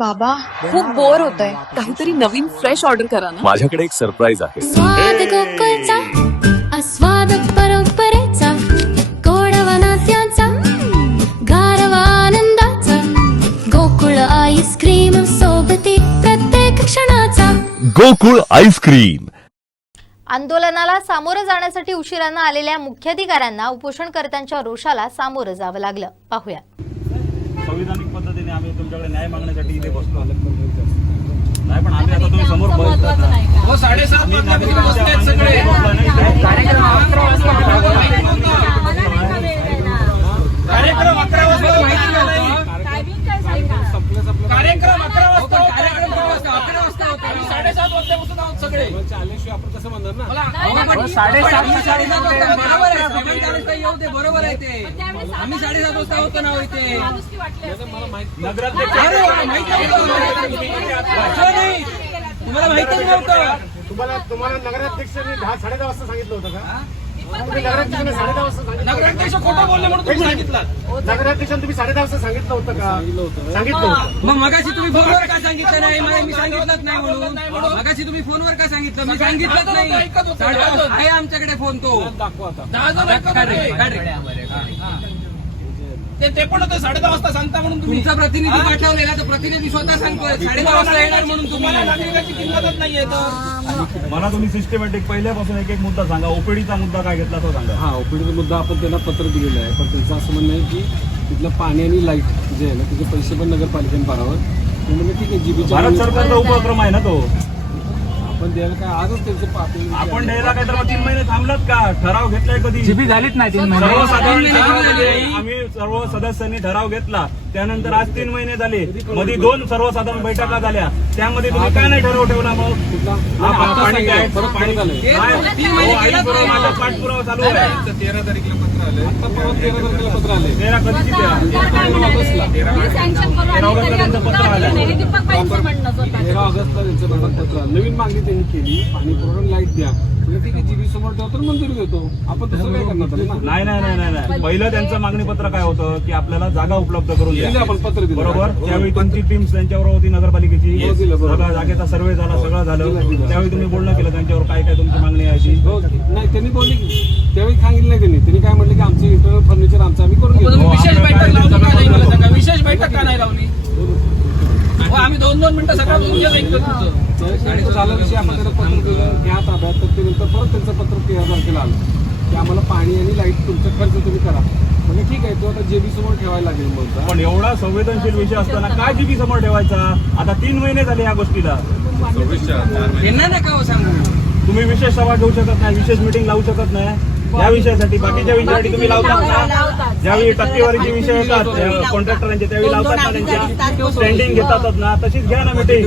बाबा खूप बोर होतंय. काहीतरी नवीन फ्रेश ऑर्डर करा ना. माझ्याकडे एक सरप्राईज आहे. स्वाद गोकुळचा आस्वाद परंपरेचा गोडवा नात्याचा गारवा आनंदाचा गोकुळ आईस्क्रीम सोबती प्रत्येक क्षणाचा गोकुळ आईस्क्रीम. आंदोलनाला सामोरं जाण्यासाठी उशिरानं आलेल्या मुख्याधिकाऱ्यांना उपोषणकर्त्यांच्या रोषाला सामोरं जावं लागलं. पाहूया. संविधानिक पद्धतीने आम्ही तुमच्याकडे न्याय मागण्यासाठी इथे बसतो. नाही पण आम्ही आता तुम्ही समोर बघता हो 7:30 वाजता सगळे कार्यक्रम 11 वाजता कार्यक्रम 11 वाजता कार्यक्रम 11 वाजता 7:30 वाजतापासून आहोत सगळे. आपण कसं म्हणणार ना 7:30 येऊ दे. बरोबर आहे ते. आम्ही 7:30 वाजता होतो ना इथे. तुम्हाला माहितच नव्हतं. तुम्हाला नगराध्यक्षांनी 10-10:30 वाजता सांगितलं होतं का? नगराध्यक्षांनी 10:30 वाजता सांगितलं. नगराध्यक्ष खोटं बोलले म्हणून तुम्ही सांगितलं. नगराध्यक्षांनी तुम्ही 10:30 वाजता सांगितलं होतं का? सांगितलं होतं. मग मगाशी तुम्ही फोनवर का सांगितलं नाही? मी सांगितलंच नाही म्हणून. मगाशी तुम्ही फोनवर का सांगितलं? मी सांगितलंच नाही. आहे आमच्याकडे फोन तो. ते पण होते 10:30 वाजता सांगता म्हणून तुमचा प्रतिनिधी पाठवलेला. तो प्रतिनिधी स्वतः सांगतोय 10:30 वाजता येणार म्हणून. तुम्हाला नागरिकाची किंमतच नाहीये. तर मला तुम्ही सिस्टमॅटिक पहिल्यापासून एक मुद्दा सांगा. ओपीडीचा मुद्दा काय घेतला तो सांगा. हा, ओपीडीचा मुद्दा आपण त्यांना पत्र दिलेलं आहे, पण त्यांचं असं म्हणणं आहे की तिथलं पाणी आणि लाईट जे आहे ना त्याचे पैसे पण नगरपालिकेने भरावं. ते म्हणजे ठीक आहे, जीबीच्या भारत सरकारचा उपक्रम आहे ना तो. आपण द्यायला काय आजच त्यांचं आपण द्यायला काय तर 3 महिने थांबलात का? ठराव घेतलाय कधी? जीबी झालीच नाही 3 महिने. सर्वसाधारण ठरावामध्ये आम्ही सर्व सदस्यांनी ठराव घेतला. त्यानंतर आज 3 महिने झाले. मध्ये 2 सर्वसाधारण बैठका झाल्या. त्यामध्ये तुम्ही काय नाही ठराव ठेवला? मग पाणी काय? पाणी बरोबर माझा पाठपुरावा चालू आहे. 13 तारखेला पत्र आले. आता परत 13 तारखेला पत्र आले. 13 कधीची द्या? 13 ऑगस्टला त्यांचं पत्र आलं. 13 ऑगस्टला त्यांचं पत्र आलं. नवीन मागणी त्यांनी केली, पाणी पुरवठा लाईट द्या. म्हणजे ठीक आहे, जीबी समोर ठेवतो मंजुरी देतो. आपण तसं काय करणार? नाही नाही नाही नाही पहिलं त्यांचं मागणी पत्र काय होतं की आपल्याला जागा उपलब्ध करून द्या. आपण पत्र दिलं बरोबर. त्यावेळी तुमची टीम त्यांच्यावर होती नगरपालिकेची. सगळं जागेचा सर्वे झाला, सगळं झालं. त्यावेळी तुम्ही बोलणं केलं त्यांच्यावर काय काय तुमची मागणी आहे ती? नाही, त्यांनी बोलली की त्यावेळी सांगितलं नाही. त्यांनी काय म्हटलं की आमचं इंटरनल फर्निचर आमचं आम्ही करून घेतो. विशेष बैठक लावली का नाही? मला सांगा. विशेष बैठक का नाही लावली? आम्ही 2-2 मिनिटं सगळं तुमच्याच ऐकतो. तुमचं झाला विषय आपण त्याला पत्र दिलं, घ्या ताब्यात. तर ते नंतर परत त्यांचं पत्र 13 तारखेला आलं की आम्हाला पाणी आणि लाईट तुमचा खर्च तुम्ही करा. म्हणजे ठीक आहे, तो आता जेबी समोर ठेवायला लागेल बोलता. पण एवढा संवेदनशील विषय असताना काय जीबी समोर ठेवायचा? आता 3 महिने झाले या गोष्टीला. यांना नका हो सांगू. तुम्ही विशेष सभा घेऊ शकत नाही, विशेष मीटिंग लावू शकत नाही या विषयासाठी. बाकीच्या विषयासाठी तुम्ही लावतात ना. ज्यावेळी टक्केवारीचे विषय होतात कॉन्ट्रॅक्टरांचे त्यावेळी लावतात ना, त्यांच्या स्टँडिंग घेतातच ना. तशीच घ्या ना मीटिंग.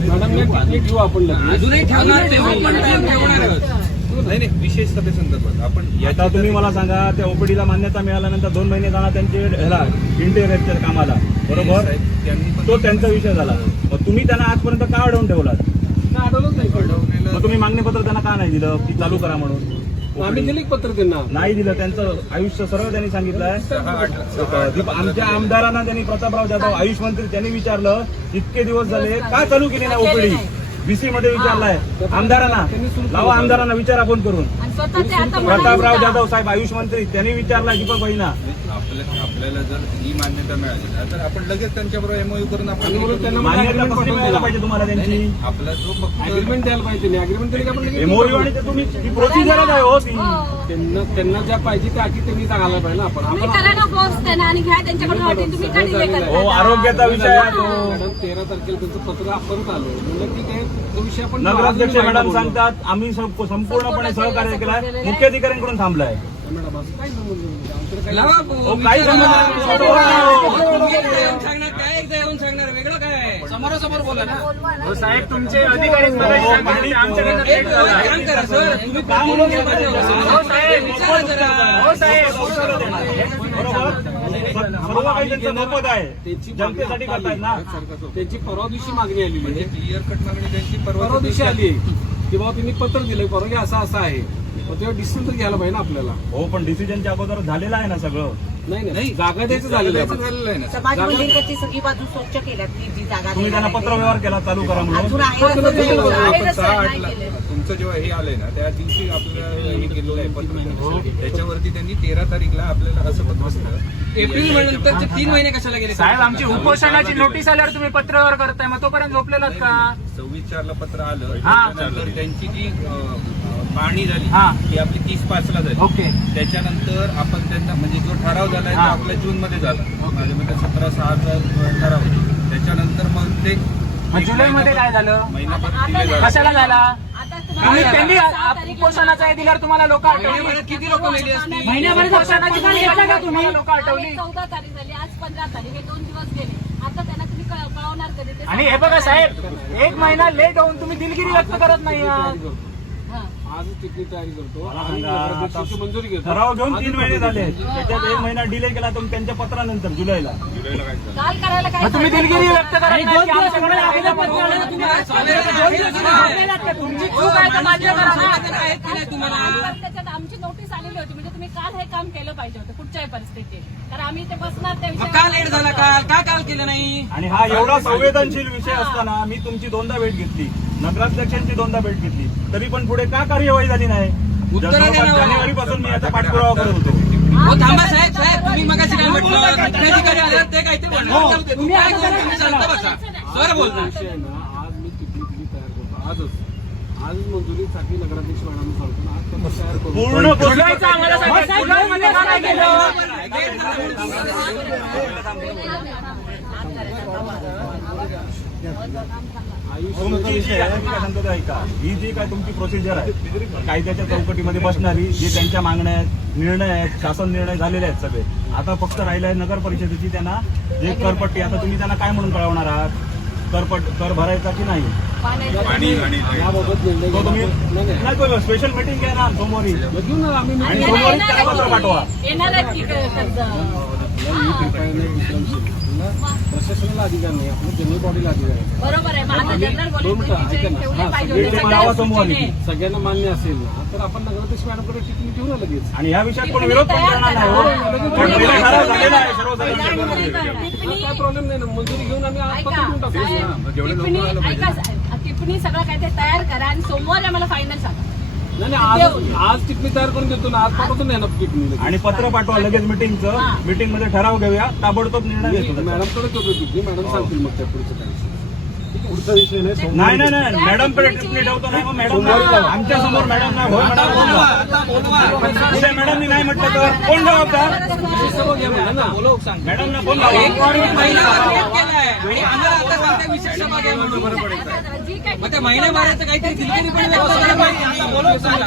मॅडम घेऊ आपण अजूनही ठेवणार नाही विशेष सभेसंदर्भात आपण आता तुम्ही मला सांगा, त्या ओपीडीला मान्यता मिळाल्यानंतर 2 महिने जाणार त्यांचे ह्याला इंटेरियरच्या कामाला. बरोबर. तो त्यांचा विषय झाला. मग तुम्ही त्यांना आजपर्यंत का अडवून ठेवलात? अडवलंच नाही. मग तुम्ही मागणी पत्र त्यांना का नाही दिलं की चालू करा म्हणून? आम्ही दिली पत्र त्यांना. नाही दिलं. त्यांचं आयुष्य सरळ त्यांनी सांगितलंय. आमच्या आमदारांना त्यांनी, प्रतापराव जाधव आयुष मंत्री, त्यांनी विचारलं इतके दिवस झाले का चालू केली नाही ओपीडी? बीसी मध्ये विचारलाय आमदारांना. लावा आमदारांना विचारा फोन करून. प्रतापराव जाधव साहेब आयुष मंत्री, त्यांनी विचारलाय दीपक भाईंना. आपल्याला जर ही मान्यता मिळाली ना तर आपण लगेच त्यांच्याबरोबर एमओयू करून आपण मान्यता कसली मिळायला पाहिजे तुम्हाला त्यांची? आपला जो अग्रीमेंट द्यायला पाहिजे. अग्रीमेंट तरी आपण एमओयू आणि ते तुम्ही प्रोसिजर काय हो ती? त्यांना ज्या पाहिजे त्या अटी त्यांनी सांगायला पाहिजे ना. आपण हो, आरोग्याचा विषय आहे तो. मॅडम 13 तारखेला त्यांचं पत्र परत आलं. म्हणजे ठीक आहे, तो विषय आपण नगराध्यक्ष मॅडम सांगतात आम्ही संपूर्णपणे सहकार्य केलाय, मुख्याधिकाऱ्यांकडून थांबलाय. मॅडम असं काय संबंध? काही सांगणार काय? एकदा येऊन सांगणार वेगळं काय? समोरासमोर बोला ना. साहेब तुमचे अधिकारी एक काम करा सर, तुम्ही काम म्हणून विचारा जरा. सर्व काही त्यांचं मोफत आहे, जनतेसाठी करतायत ना. त्यांची परवा दिवशी मागणी आलेली आहे. क्लिअर कट मागणी त्यांची परवा दिवशी आली की बाबा त्यांनी पत्र दिलं, परवा असं आहे. तेव्हा डिसिजन तर घ्यायला पाहिजे ना आपल्याला. हो, पण डिसिजनच्या अगोदर झालेलं आहे ना सगळं. नाही जागा द्यायचं झालेलं आहे. झालेलं आहे ना समाज मंदिरची सगळी बाजू स्वच्छ केल्यात ती जी जागा तुम्ही त्यांना पत्र व्यवहार केला चालू करा म्हणून. अजून आहे असं आपण आहे 6-8 ला तुमचं जेव्हा हे आलंय ना त्या दिवशी आपल्याला हे केलेलं आहे पत्र, त्याच्यावरती त्यांनी 13 तारीखला आपल्याला असं पत्र दिलं. एप्रिल नंतरचे 3 महिने कशाला गेले साहेब आमची उपोषणाची नोटीस आल्यावर तुम्ही पत्रव्यवहार करताय, मग तोपर्यंत झोपलेलात का? 26/4 ला पत्र आलं, हा. त्याच्यानंतर त्यांची जी पाहणी झाली हा. ती आपली 30/5 झाली. ओके. त्याच्यानंतर आपण त्यांना म्हणजे जो ठराव झालाय तो हा. आपल्या जून मध्ये झाला, माझ्या मते 17/6 ठराव. त्याच्यानंतर मग ते मग जुलैमध्ये काय झालं? महिनाभर delay झाला. कशाला झाला? त्यांनी उपोषणाचा हे दिल्यावर तुम्हाला लोक आठवली. महिन्याभरात किती लोक मेली असतील? महिन्याभरात उपोषणाची काय घेतला का तुम्ही? लोक आठवली. 14 तारीख झाली, आज 15 तारीख, हे 2 दिवस गेले. आता त्यांना तुम्ही कळवणार कधी ते आणि हे बघा साहेब, 1 महिना लेट होऊन तुम्ही दिलगिरी व्यक्त करत नाही आहात. आजच तिकीट तयारी करतो मला आणि सांगा, नगराध्यक्षाची मंजुरी घेतो. ठराव घेऊन 3 महिने झाले, त्याच्यात 1 महिना डिले केला तुम्ही त्यांच्या पत्रानंतर जुलैला. काल करायला काय मग तुम्ही दिलगिरी व्यक्त करत नाही की आमच्याकडे आलेलं पत्र तुमची चूक आहे तर मान्य करा ना. त्याच्यात आमची नोटीस आलेली होती, म्हणजे तुम्ही काल हे काम केलं पाहिजे होतं कुठच्याही परिस्थितीत, कारण आम्ही इथे बसणार त्या मग का लेट झाला काल? का काल केलं नाही? आणि हा एवढा संवेदनशील विषय असताना मी तुमची 2दा भेट घेतली, नगराध्यक्षांची 2दा भेट घेतली, तरी पण पुढे का कार्यवाही झाली नाही? उत्तरं द्या ना. जानेवारी पासून मी याचा पाठपुरावा करत होतो. हो थांबा साहेब, तुम्ही मगाशी काय म्हटलं? जिल्हाधिकारी आल्यावर ते काहीतरी म्हणणार. तुम्ही काय बोलता? तुम्ही शांत बसा. सर बोलता. विषय आहे ना, आज मी तिकीट तयार करतो आज मंजुरीसाठी नगराध्यक्ष मॅडम सांगतो ना, आज पत्र तयार करतो. पूर्ण जुलैचं आम्हाला सांगा. जुलैमध्ये का नाही केलं? तुमची जी आहे, मी काय सांगतो ते ऐका. ही जी काय तुमची प्रोसिजर आहे कायद्याच्या चौकटीमध्ये बसणारी, जे त्यांच्या मागण्या आहेत, निर्णय आहेत, शासन निर्णय झालेले आहेत सगळे, आता फक्त राहिलं आहे नगर परिषदेची त्यांना जे करपट्टी. आता तुम्ही त्यांना काय म्हणून कळवणार आहात? कर भरायचा की नाही? पाणी आणि याबाबत निर्णय तो तुम्ही नाही. नाही तो स्पेशल मीटिंग घ्या ना सोमवारी, घेऊ ना आम्ही आणि सोमवारी त्याला पत्र पाठवा. येणार आहेत की कर्ज? प्रशासनाला अधिकार नाही, आपल्या जनरल बॉडीला अधिकार आहे. बरोबर आहे, मग आता जनरल दोन मिनिटं, ऐका ना. ठेवले हा, पाहिजे सगळे होते ते सगळ्या म्हणावं सोमवारी. दृष्टीने. सगळ्यांना मान्य असेल ना तर आपण नगराध्यक्ष मॅडमकडे टिप्पणी घेऊ ना लगेच. आणि ह्या विषयात कोण विरोध पण करणार नाही हो. पण पहिला ठराव झालेला आहे सर्वसाधारण. काय प्रॉब्लेम नाही ना, मंजुरी घेऊन आम्ही आज पत्र ऐका देऊन टाकू. साहेब, टिप्पणी सगळं काय ते तयार करा आणि सोमवारी आम्हाला फायनल सांगा. नाही नाही, आज टिप्पणी तयार करून देतो ना, आज पाठवतो नाही ना टिप्पणी. आणि पत्र पाठवा लगेच मीटिंगचं. मीटिंग मध्ये ठराव घेऊया, ताबडतोब निर्णय घेतो. मॅडमकडे देतो टिप्पणी, मॅडम सांगतील मग त्या पुढचं काय. पुढचा विषय नाही नाही नाही, मॅडम कडे टिप्पणी ठेवतो नाही, मग मॅडम आमच्या समोर मॅडम ना होय म्हणाला. उद्या मॅडमनी नाही म्हटलं तर कोण जबाबदार? मॅडम ना कोण एक महिना लेट केलाय आणि आम्हाला आता सांगता विशेष सभा घ्या म्हणून. बरं पडायचं. मग त्या महिन्याभराचं काहीतरी दिलगिरी पण व्यक्त झालं पाहिजे. आता बोलवून सांगा.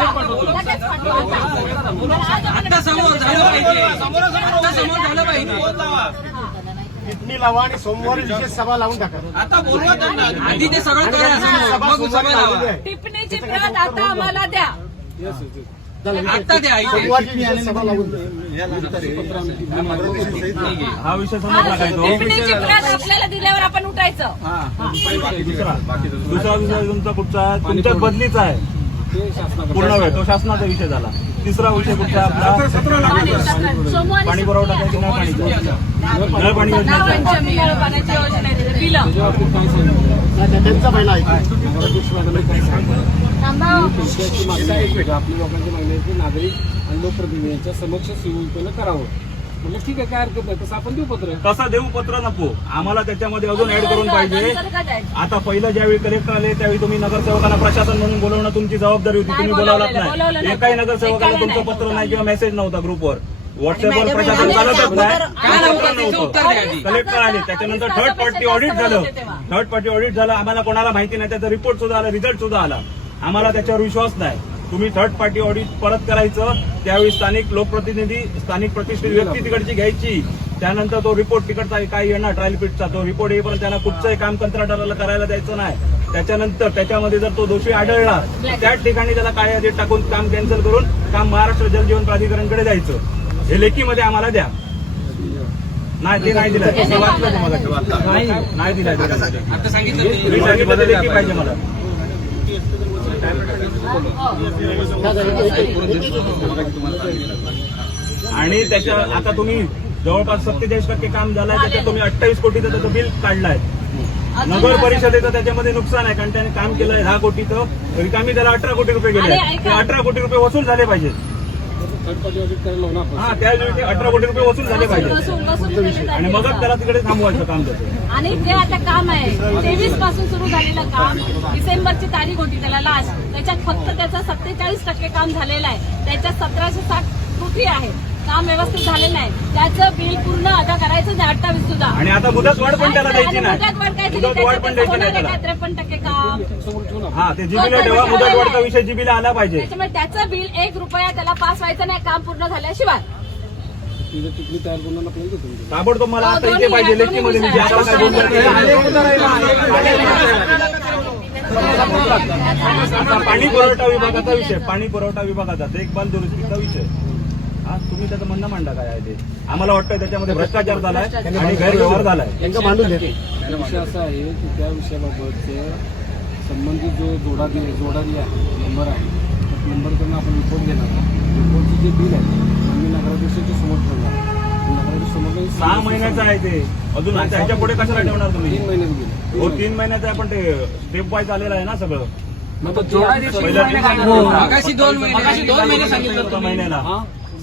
आता समोर झालं पाहिजे. आता समोर झालं पाहिजे. टिप्पणी लावा आणि सोमवारी विशेष सभा लावून टाका. आता बोलवा त्यांना. आधी ते सगळं करा, मग सभा लावा. टिप्पणीची प्रत आता आम्हाला द्या. आता द्या इथे. सभा लावून हा विषय समजला काय तो? टिप्पणीची प्रत आपल्याला दिल्यावर आपण उठायचं. दुसरा विषय तुमचा कुठचा? तुमच्या बदलीचा आहे पूर्ण वेळ, तो शासनाचा विषय झाला. तिसरा विषय कुठचा आपला? सोमवारी पाणी पुरवठा काय की नळ पाणी नळ पाणी योजनेचा आहे. पंचमी नळ पाण्याची योजना आहे, तिथे दिलं. काय सांगितलं त्यांचा पहिला ऐका. नगराध्यक्ष मॅडमने काय सांगितलं थांबा. त्यांची मागणी आहे, आपली लोकांची मागणी आहे की नागरिक आणि लोकप्रतिनिधींच्या समक्ष सुयोग्यपणे करावं. म्हणजे ठीक आहे, काय हरकत नाही, तसं आपण देऊ पत्र. तसं देऊ पत्र नको आम्हाला, त्याच्यामध्ये अजून ऍड करून पाहिजे. आता पहिलं ज्यावेळी कलेक्टर आले त्यावेळी तुम्ही नगरसेवकांना प्रशासन म्हणून बोलवणं तुमची जबाबदारी होती, तुम्ही बोलावलात नाही. एकाही नगरसेवकाला तुमचं पत्र नाही किंवा मेसेज नव्हता ग्रुपवर. व्हॉट्सअपवर प्रशासन चालतच नाही, पत्र नव्हतं. कलेक्टर आले, त्याच्यानंतर थर्ड पार्टी ऑडिट झालं. थर्ड पार्टी ऑडिट झालं, आम्हाला कोणाला माहिती नाही, त्याचा रिपोर्ट सुद्धा आला, रिझल्ट सुद्धा आला. आम्हाला त्याच्यावर विश्वास नाही. तुम्ही थर्ड पार्टी ऑडिट परत करायचं, त्यावेळी स्थानिक लोकप्रतिनिधी, स्थानिक प्रतिष्ठित व्यक्ती तिकडची घ्यायची. त्यानंतर तो रिपोर्ट तिकडचा काय येणार ट्रायल पीटचा, तो रिपोर्ट येईपर्यंत त्यांना कुठचंही काम कंत्राटदाराला करायला द्यायचं नाही. त्याच्यानंतर त्याच्यामध्ये जर तो दोषी आढळला त्याच ठिकाणी त्याला काय आदेश टाकून काम कॅन्सल करून काम महाराष्ट्र जल जीवन प्राधिकरणकडे द्यायचं. हे लेखीमध्ये आम्हाला द्या. नाही ते नाही दिलं, ते वाचलं तुम्हाला नाही दिलं. आता सांगितलं ते. मी सांगितलं ते लेखी पाहिजे मला. आणि त्याच्या आता तुम्ही जवळपास 47% काम झालंय. त्याच्यात तुम्ही 28 कोटीचं त्याचं बिल काढलाय. नगर परिषदेचं त्याच्यामध्ये नुकसान आहे कारण त्याने काम केलंय 10 कोटीचं, रिकामी त्याला 18 कोटी रुपये गेले. ते 18 कोटी रुपये वसूल झाले पाहिजे. थर्ड पार्टी ऑडिट करायला लावू ना आपण. हा, त्या दिवशी 18 कोटी रुपये वसूल झाले पाहिजे आणि मगच त्याला तिकडे थांबवायचं काम त्याचं. आणि जे आता काम आहे 23 पासून सुरू झालेलं काम, डिसेंबरची तारीख होती त्याला लास्ट, त्याच्यात फक्त त्याचं 47% काम झालेलं आहे. त्याच्यात 1760 त्रुटी आहे, काम व्यवस्थित झालेलं आहे. त्याचं बिल पूर्ण अदा करायचं नाही 28 सुद्धा. आणि आता मुदतवाढ पण त्याला द्यायची नाही. मुदतवाढ काय दिली? मुदतवाढ पण द्यायची नाही त्याला. 53% काम. समोर ठेवू ना. हा, ते जीबीला ठेवा. मुदतवाढचा विषय जीबीला आला पाहिजे. त्याच्यामुळे त्याचं बिल 1 रुपया त्याला पास व्हायचं नाही काम पूर्ण झाल्याशिवाय. तिथे टिकली तयार करून आपल्याला देतो मी. ताबडतोब मला आता इथे पाहिजे लेखीमध्ये. मी जे आता काय बोलणार ते. आता पाणी पुरवठा विभागाचा विषय, पाणी पुरवठा विभागाचा देखभाल दुरुस्तीचा विषय. हा, तुम्ही त्याचं म्हणणं मांडा काय आहे ते. आम्हाला वाटतं त्याच्यामध्ये भ्रष्टाचार झालाय आणि गैरव्यवहार झालाय. विषय असा आहे की त्या विषयाबाबतचे संबंधित जो जोडारी आहे, नंबर आहे, त्या नंबरकडून आपण रिपोर्ट घेणार. रिपोर्टचं जे बिल आहे आम्ही नगराध्यक्षाच्या समोर ठेवणार. नगराध्यक्ष समोर 6 महिन्याचं आहे ते. अजून ह्याच्या पुढे कशाला ठेवणार तुम्ही? 3 महिन्यात बिल. हो, 3 महिन्याचं आहे पण ते स्टेप वाईज आलेलं आहे ना सगळं. मग जोडारी पहिल्या मगाशी 2 महिने सांगितलं तुम्ही. महिन्याला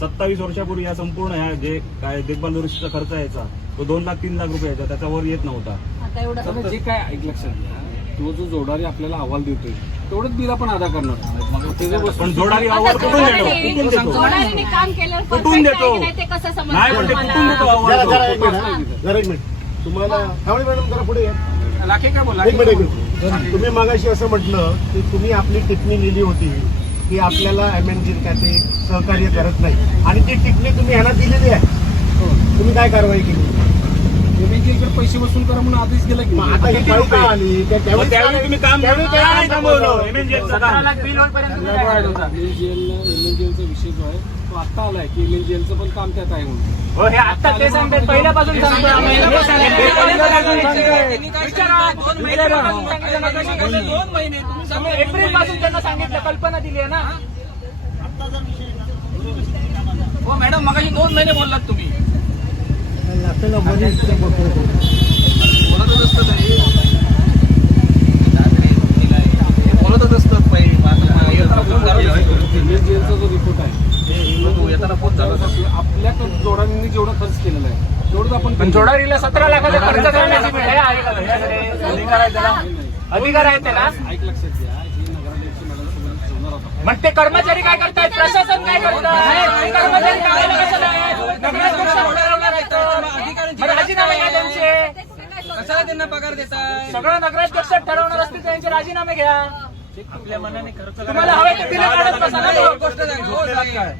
27 वर्षापूर्वी या संपूर्ण ह्या जे काय देखभाल दुरुस्तीचा खर्च यायचा तो 2 लाख 3 लाख रुपये यायचा, त्याच्यावर येत नव्हता. आता एवढं तर जे काय ऐक लक्षात घ्या, तो जो जोडारी आपल्याला अहवाल देतोय तेवढंच बिल आपण अदा करणार. पण जोडारी अहवाल कुठून देतो? कुठून देतो? जोडारीने काम केलं कुठून देतो? ते कसं नाही पण ते समजतं कुठून देतो तुम्हाला? अहवाल? तुम्हाला थांबळे मॅडम जरा पुढे या. लाखे काय बोला? एक मिनिट. तुम्ही मगाशी असं म्हटलं की तुम्ही आपली टिप्पणी लिहिली होती की आपल्याला MNG खाते सहकार्य करत नाही आणि ती टिप्पणी तुम्ही ह्यांना दिलेली आहे. तुम्ही काय कारवाई केली? इकडे पैसे वसूल करा म्हणून आदेश गेला की मग आता ही किती फाईल रुपये? का आली? त्यावेळी तुम्ही काम नाही थांबवलं. MNGL चं काम. बिल होईपर्यंत तुम्ही काय करत होता? MNGLचा विषय जो आहे तो आता आलाय की MNGLचं पण काम त्यात आहे म्हणून. हो, हे आता ते सांगतात पहिल्यापासून सांगतोय आम्ही. हे सांगतात. हे पहिल्यापासून सांगतोय. त्यांनी काय विचारा. सांगितलं? 2 महिने 2 महिने तुम्ही सांगा. एप्रिल पासून त्यांना सांगितलं, कल्पना दिली आहे ना. हो मॅडम, मगाशी 2 महिने बोललात तुम्ही. आपल्याला बोलतच असतात हे. बोलतच असतात पहिले. MNGLचा जो रिपोर्ट आहे येताना फोन झाला की आपल्या जोडांनी जेवढा खर्च केलेला आहे तेवढंच आपण पण जोडारीला 17 लाखाचा खर्च करण्याची वेळ आहे का याच्याकडे? अधिकार आहे त्याला? अधिकार आहे त्याला? ऐक लक्षात घ्या, हे नगराध्यक्ष मॅडम समोर ठेवणार होता. मग ते कर्मचारी काय करतायत? प्रशासन काय करताय? कर्मचारी कामाला कशाला आहेत? नगराध्यक्ष ठरवणार आहेत. मग राजीनामे घ्या त्यांचे. कशाला त्यांना पगार देताय? सगळं नगराध्यक्ष ठरवणार असतील त्यांचे राजीनामे घ्या. आपल्या मनाने खर्च तुम्हाला हवे ते बिलं काढत बसा ना लोक. गोष्ट आहे. हो, साहेब.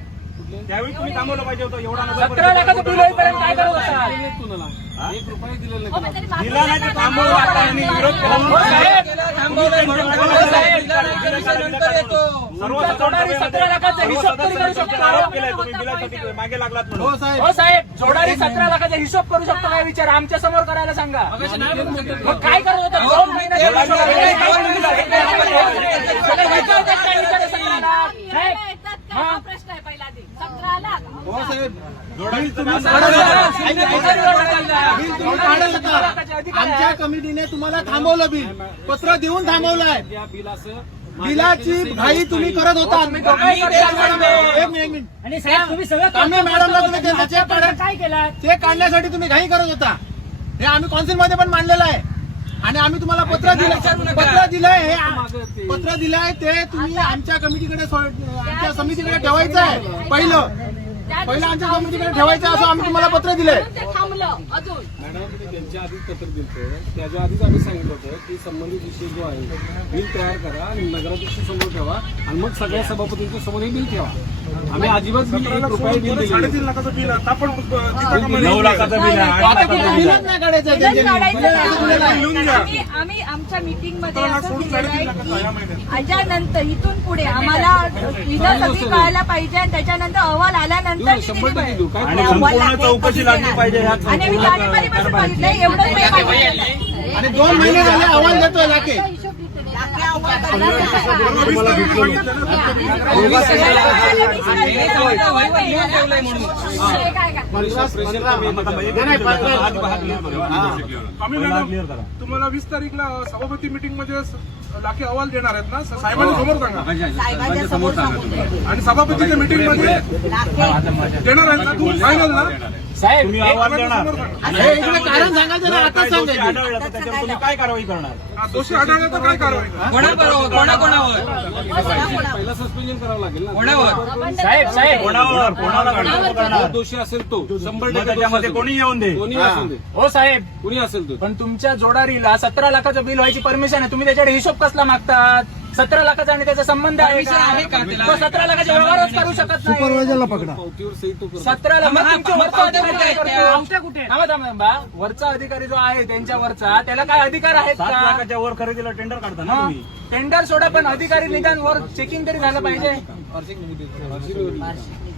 त्यावेळी तुम्ही थांबवलं पाहिजे होतं. एवढा 17 लाखाचं बिल होईपर्यंत काय करत होता? कुणाला 1 रुपया दिलेला हो, नाही. पण तरी मागं दिला नाही तर थांबवलं. आता यांनी विरोध केला. हो, साहेब. थांबवलंय म्हणून नंतर येतो. तुमचा जोडारी 17 लाखाचा हिशोब तरी करू शकतो. आरोप केलाय तुम्ही बिलासाठी मागे लागलात म्हणून. हो साहेब, जोडारी 17 लाखाचा हिशोब करू शकतो काय? विचार आमच्या समोर करायला सांगा. मगाशी नाही म्हणून सांगितलं. मग काय करत होता? 2 महिन्याचा हिशोब. सगळं विचार होतात काय विचार आहे 17 लाख? साहेब, येतात का? हा प्रश्न आहे पहिला आधी. 17 लाख. हो साहेब, आमच्या कमिटीने तुम्हाला थांबवलं बिल, पत्र देऊन थांबवलंय. या बिल असं बिलाची घाई तुम्ही करत होता. एक मिनिट. आणि साहेब तुम्ही सगळं आम्ही मॅडमला तुम्ही त्यांचा चेक काढा, काय केला? चेक काढण्यासाठी तुम्ही घाई करत होता. हे आम्ही कौन्सिलमध्ये पण मांडलेलं आहे आणि आम्ही तुम्हाला पत्र दिलंय. हे पत्र दिलंय ते तुम्ही आमच्या कमिटीकडे आमच्या समितीकडे ठेवायचं आहे. पहिलं आमच्या समितीकडे ठेवायचं आहे असं आम्ही तुम्हाला पत्र दिलंय. ते थांबलं अजून. मॅडम त्यांच्या आधीच पत्र दिलं, त्याच्या आधीच आम्ही सांगितलं होतं की संबंधित विषय जो आहे बिल तयार करा आणि नगराध्यक्ष समोर ठेवा आणि मग सगळ्या सभापतींच्या समोर हे बिल ठेवा. आम्ही अजिबात बिल 1 रुपया बिल दिलं 3.5 लाखाचं बिल आता पण 9 लाखाचं बिल आहे. 8 आता लाखाचं कुठे बिल बिलच आहे. नाही काढायचं बिलच त्यांच्या काढायचं नाही. आम्ही आमच्या मीटिंग मध्ये असं दिलेलं आहे की याच्यानंतर इथून पुढे आम्हाला विधा सगळी कळायला पाहिजे आणि त्याच्यानंतर अहवाल आल्यानंतर 100% देऊ. काय आणि संपूर्ण चौकशी लागली पाहिजे ह्या आणि मी जानेवारीपासून सांगितलंय एवढंच नाही पाहिजे. आणि 2 महिने झाले अहवाल देतोय लाखे. लाखे अव्वल तुम्हाला तुम्हाला 20 तारीखला सभापती मीटिंग मध्ये लाखे अहवाल देणार आहेत ना साहेबांनी समोर सांगा साहेबांच्या समोर सांगून द्या. आणि सभापतीच्या मीटिंग मध्ये लाखे देणार आहेत ना तू फायनल ना साहेब तुम्ही अहवाल देणार इकडे कारण सांगायचं ना आता सांगायचं आढळलं तर त्याच्यावर तुम्ही काय कारवाई करणार दोषी आढळलं तर काय कारवाई कोणाकोणावर पहिला सस्पेंशन करावं लागेल ना. कोणावर साहेब कोणावर जो दोषी असेल तो 100% त्याच्यामध्ये कोणी येऊन दे कोणी असेल ते हो साहेब कोणी असेल तो पण तुमच्या जोडारीला 17 लाखाचं बिल व्हायची परमिशन आहे, तुम्ही त्याच्याकडे हिशोब कसला मागतात? 17 लाखाचा आणि त्याचा संबंध आहे Permission आहे का का? त्याला? तो 17 लाखाचे व्यवहारच करू शकत नाही. पावतीवर सही तो करतो. 17 लाख मग तुमच्या मग वरचा पावत्या अधिकारी कुठे काय आहेत? करतो? थांबा, थांबा. वरचा अधिकारी जो आहे त्यांच्यावरचा त्याला काय अधिकार आहेत 7 का? लाखाच्या वर खरेदीला टेंडर काढता ना तुम्ही टेंडर सोडा, पण अधिकारी निदान वर चेकिंग तरी झालं पाहिजे.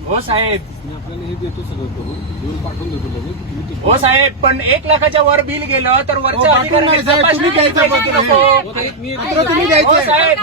हो साहेब, मी आपल्याला हे देतो सगळं करून बिल पाठवून देतो लगेच. तुम्ही ते- हो साहेब, पण 1 लाखाच्या वर बिल गेलं तर वरच्या पाठवून अधिकाऱ्यांनी नाही साहेब, तुम्ही तपासणी द्यायचं केली पत्र. नको. हो, ताई, मी पत्र तुम्ही हो द्यायचं साहेब,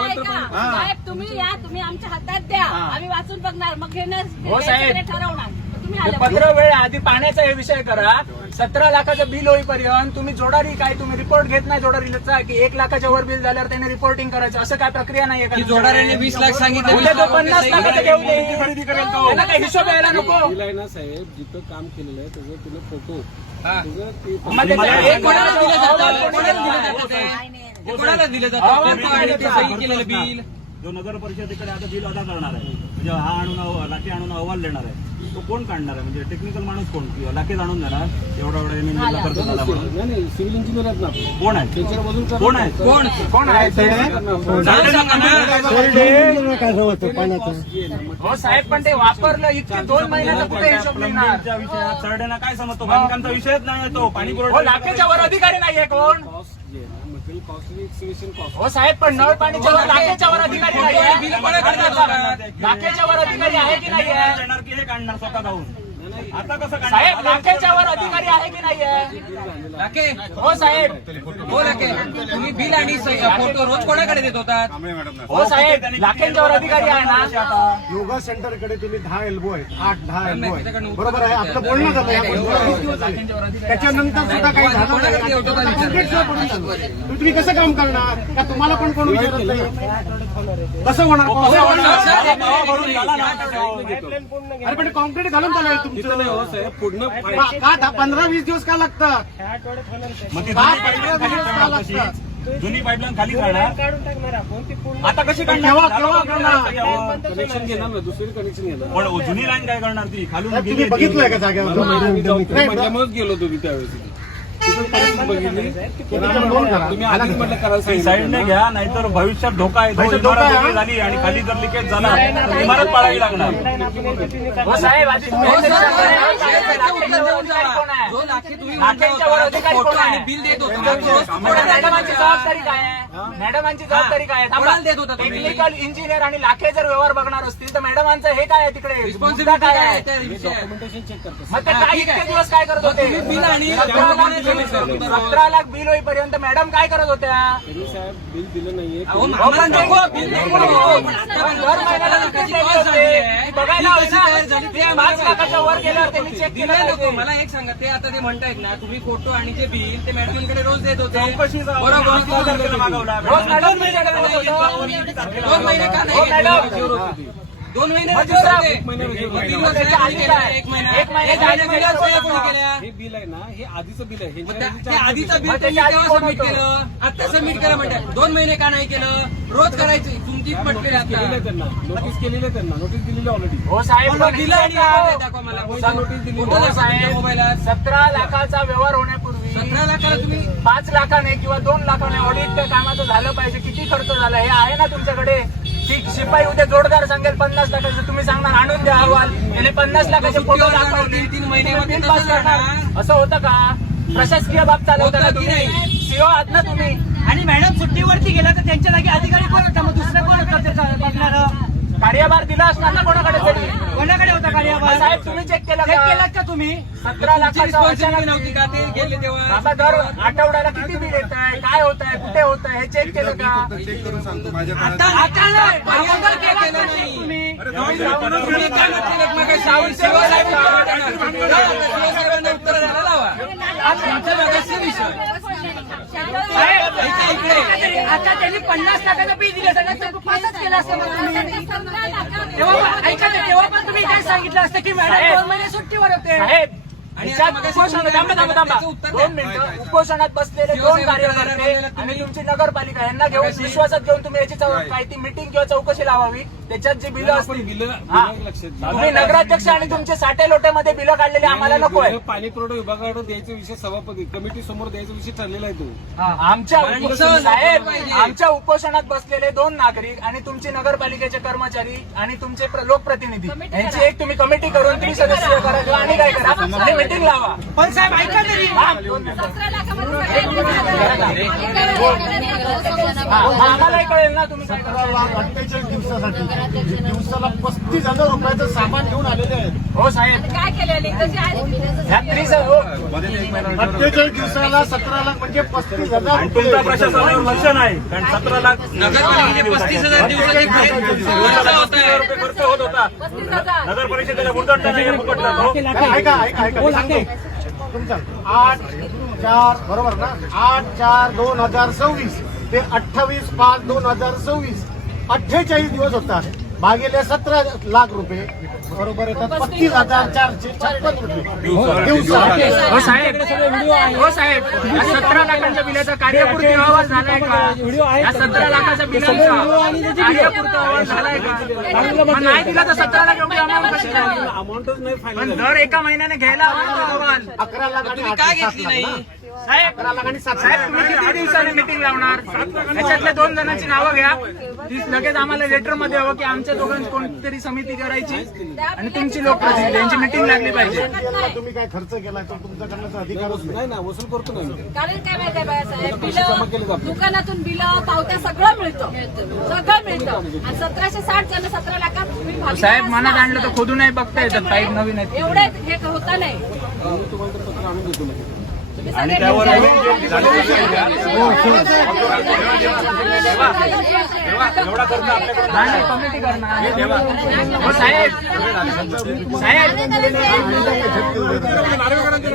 साहेब तुम्ही या, तुम्ही आमच्या हातात द्या, आम्ही वाचून बघणार, मग घेणार हो, साहेब. ठरवणार. तुम्ही ते आलं पत्र वेळ आधी पाण्याचा हे विषय करा. 17 लाखाचं बिल होईपर्यंत तुम्ही जोडारी काय तुम्ही रिपोर्ट घेत नाही जोडारीचा की 1 लाखाच्या वर बिल झाल्यावर त्याने रिपोर्टिंग करायचं, असं काय प्रक्रिया नाहीये का? की जोडाऱ्याने 20 लाख सांगितले, उद्या तो 20 लाख 50 लाखाचं घेऊन येईल. खरेदी करेल तो त्याला काही हिशोब यायला नको. बिल आहे ना साहेब, जिथं काम केलेलं आहे त्याचं तुला फोटो हा. तुझं ते मग त्याच्या हे एक कोणाला दिलं अहवाल जातं? कोणी कोणाला दिलं देणार? जातं ते? नाही. हे कोणाला दिलं अहवाल जातं? कोणाला ते देतात? सही केलेलं बिल जो नगर परिषदेकडे आता बिल अदा करणार आहे म्हणजे हा आणून लाठी आणून अहवाल देणार आहे तो कोण काढणार आहे म्हणजे टेक्निकल माणूस कोण किंवा लाखेच आणून देणार एवढा एवढा एमएनबीला खर्च झाला म्हणून नाही सिव्हिल इंजिनियर आहेत ना आपले. कोण आहे त्यांच्यावर बदलून करणार. कोण आहे कोण कोण आहे ते? नाव सांगा ना. हो साहेब, पण ते वापरलं इतके 2 महिन्याचा कुठे हिशोब मिळणार? प्लंबिंगच्या विषयात सरडेना काय समजतो बांधकामचा विषयच नाही तो पाणी हो, पुरवठा लाखेच्या वर अधिकारी नाहीये कोण? कॉस्ट जे आहे ना मटेरियल कॉस्ट आणि एक्सिबिशन कॉस्ट. हो साहेब, पण नळ पाणीच्या वर लाखेच्या वर अधिकारी नाहीये. बिल कोणाकडे देतात? लाखेच्या वर अधिकारी आहे की नाहीये? देणार की हे काढणार स्वतः जाऊन आता कसं साहेब, काढणार लाखेच्या वर अधिकारी आहे की नाहीये? लाखे हो साहेब, हो लाखे तुम्ही बिल आणि फोटो रोज कोणाकडे देत होतात? हो साहेब, लाखेच्या वर अधिकारी आहे ना? योगा सेंटरकडे तुम्ही 10 एल्बो आहेत 8-10 एल्बो आहेत बरोबर आहे आपलं बोलणं झालं या गोष्टीवर. त्याच्यानंतर सुद्धा काही झालं नाही. Concrete सुद्धा पडून झालं. तुम्ही कसं काम करणार का तुम्हाला पण कोण विचारत नाही कसं होणार भरून झाला ना अरे पण कॉन्क्रीट घालून चालू आहे तिथं नाही हो तुमचं साहेब पूर्ण का 15-20 दिवस का लागतात मग ती का जुनी 15 दिवस का पाईपलाईन लागतात जुनी पाईपलाईन खाली राहणार आता कशी केव्हा काढणार करणार? कनेक्शन घेणार ना दुसरी कनेक्शन घेणार. पण जुनी लाईन काय करणार ती खालून तुम्ही गेली बघितलंय का जागेवर आम्ही जाऊन नाही, मध्यमच गेलो होतो त्यावेळेस तिथं परिस्थिती बघितली. करा. तुम्ही आधीच म्हटलं करायला ती सांगितलं साईडने ना. घ्या नाहीतर भविष्यात धोका आहे भविष्यात इमारत धोका आहे, मोठी झाली आणि खाली जर लिकेज झाला तर इमारत पाडावी लागणार हो साहेब, आधी तुम्ही हे लक्षात घ्या. त्याचं उत्तर देऊन जा. कोण आहे? जो लाखे तुम्ही लाखेच्या वर अधिकारी फोटो कोण आणि आहे? बिल देत होता रोज कोणा मॅडमांची जबाबदारी काय आहे? मॅडमांची जबाबदारी काय आहे? कोणाला देत होता तुम्ही? टेक्निकल इंजिनियर आणि लाखे जर व्यवहार बघणार असतील तर मॅडमांचं हे काय आहे तिकडे? मुद्दा रिस्पॉन्सिबिलिटी काय काय आहे? आहे त्या विषयात? डॉक्युमेंटेशन चेक करतो. मग ते काय ठीक आहे. इतके दिवस काय करत होते? तुम्ही बिल आणि 17 लाख बिल होईपर्यंत मॅडम काय करत होत्या? त्यांनी साहेब बिल दिलं नाहीये. अहो, आम्हाला नको, बिल नको. पण आता पण दर महिन्याला लाखाची किती cost होते? झालेली आहे. ती बघायला हवी कशी ना. तयार झाली ते 5 लाखाच्या वर गेल्यावर त्यांनी चेक केलं दिलं नको. पाहिजे. मला एक सांगा ते आता ते म्हणतायत ना तुम्ही फोटो आणि ते बिल ते मॅडमांकडे रोज देत होते चौकशीचा बरोबर मागवला रोज मॅडम तुमच्याकडे होत होतं. 2 महिने का हो नाही मॅडम. गेले? 2 महिने मग रद्द दुसरा- होते. एक महिना रद्द होते. 3 वर्ष त्याच्या आधी केला, काय? 1 महिना एक महिन्याच्या 1 महिना आधी बिलावर कोण सह्या कोणी होता? केल्या? हे बिल आहे ना हे आधीचं बिल आहे. मग ह्याच्या ते आधीचं बिल मग तुम्ही त्याच्या आधी तेव्हा कोण सबमिट होतं? केलं आता सबमिट केलं म्हणतात 2 महिने का नाही केलं रोज करायची तुमची पटली नोटीस केलेलं आहे आता त्यांना नोटीस केलेली आहे त्यांना नोटीस दिलेली ऑलरेडी. हो साहेब, पण पण दिलं आणि हे दाखवा मला पैसा नोटीस दिली. फोटो दाखवा तुमच्या मोबाईलात 17 लाखाचा व्यवहार होण्यापूर्वी 17 लाखाला तुम्ही 5 लाखाने किंवा 2 लाखाने ऑडिट कामाचं झालं पाहिजे. किती खर्च झाला हे आहे ना तुमच्याकडे? ठीक, शिपाई उद्या जोडदार सांगेल 50 लाखाचं, तुम्ही सांगणार आणून द्या अहवाल, त्याने 50 लाखाचे फोटो दाखवले, 3 महिने तुम्ही बिल पास करणार. असं होतं का? प्रशासकीय बाब चालवताना होतं की तुम्ही नाही? सीओ आहात ना तुम्ही. आणि मॅडम सुट्टीवरती गेला तर त्यांच्या जागी अधिकारी कोण होता मग दुसरं कोण होतं ते बघणार कार्यभार दिला असणार ना कोणाकडे तरी. कोणाकडे होता कार्यभार? साहेब तुम्ही चेक केला चेक केलात का तुम्ही? 17 लाखाचा रिस्पॉन्सिबिलिटी अचानक नव्हती का ते गेले तेव्हा? आता दर आठवड्याला किती बिल येत आहे, काय होत आहे, कुठे होत आहे हे चेक केलं का? चेक करून सांगतो माझ्या आता नाही, अगोदर केलात का तुम्ही? तुम्ही काय म्हटलेलं मग शिवसाहेबांना उत्तर द्यायला लावा. तुमच्या मागासचा विषय. इकडे आता त्यांनी 50 लाखाचं बिल दिलं सगळं पासच केलं असतं मग तुम्ही. ऐका ना, तेव्हा पण तुम्ही काय सांगितलं असतं की मॅडम 2 महिने सुट्टीवर होते. साहेब आणि ह्याच्यात आता मगाशी उपोषणात- थांबा, थांबा, थांबा. त्याचं उत्तर 2 मिनिटं. उपोषणात बसलेले 2 कार्यकर्ते आणि तुमची नगरपालिका यांना घेऊन विश्वासात घेऊन तुम्ही याची काय ती मिटिंग किंवा चौकशी लावावी. त्याच्यात जे बिलं असतील हा. तुम्ही नगराध्यक्ष आणि तुमचे साठे लोट्यामध्ये बिलं काढलेले आम्हाला नको आहे. पाणी पुरवठा विभागाकडे द्यायचा विषय सभापती कमिटी समोर द्यायचा विषय ठरलेला आहे तो. आमच्या माणसं साहेब पाहिजे. आमच्या उपोषणात बसलेले 2 नागरिक आणि तुमचे नगरपालिकेचे कर्मचारी आणि तुमचे लोकप्रतिनिधी यांची एक तुम्ही कमिटी करून तुम्ही सदस्य करा किंवा आणि काय करा आणि मिटिंग लावा. पण साहेब ऐका तरी. हा, 2 मिनिटं. आम्हालाही कळेल ना तुम्ही काय करताय. 48 दिवसासाठी दिवसाला 35,000 रुपयाचं सामान घेऊन आलेले आहेत. हो साहेब काय केलेली तशी आहे. ह्या 30 हो. 48 दिवसाला 17 लाख म्हणजे 35,000 आणि तुमचा प्रशासनावर लक्ष नाही कारण 17 लाख नगरपालिकेचे 35,000 दिवसाचे खर्च होत आहे. रुपये खर्च होत होता. 35,000. नगर परिषदेला मुदत नाही फुकट जातो. ऐका मी सांगतो. तुमचं 8/4 बरोबर ना 8/4/2024 ते 28/5/2026 48 दिवस होतात. भागिले 17 लाख रुपये बरोबर येतात 35,456 रुपये दिवसा. हो साहेब हो साहेब या 17 लाखांच्या बिलाचा कार्यपूर्ती अहवाल झालाय का? या 17 लाखाच्या बिलाचा कार्यपूर्ती अहवाल झालाय का? मग नाही दिला तर 17 लाख एवढी अमाऊंट कशी झाली? अमाऊंटच नाही पण फायनल. दर एका महिन्याने घ्यायला हवा ना तो अहवाल. 11 लाख आणि तुम्ही 8 काय लाख घेतली नाही? साहेब 11 लाख आणि 7 साहेब तुम्ही किती दिवसाने मिटिंग लावणार? त्याच्यातल्या 2 जणांची नावं घ्या. ती लगेच आम्हाला लेटर मध्ये हवं की आमच्या दोघांची कोणतीतरी समिती करायची आणि तुमची लोकप्रतिनिधी यांची मिटिंग लागली पाहिजे. तुम्ही काय खर्च केलाय तो तुमच्याकडनं अधिकारच नाही. नाही ना वसूल करतो ना मी. कारण काय माहितीये बाळासाहेब, बिलं दुकानातून बिलं पावत्या सगळं मिळतं. सगळं मिळतं आणि 1760 झालं 17 लाखात तुम्ही भागी साहेब करा. मनात आणलं तर खोदू नाही बघता येतात काही नवीन आहेत. एवढे हे होता नाही. मी तुम्हाला ते पत्र आणून देतो लगेच. तुम्ही आणि सगळे त्यावर बिलं- एवढा खर्च आपल्याकडे नाही कमिटी करणार हो साहेब साहेब नारेकरांचे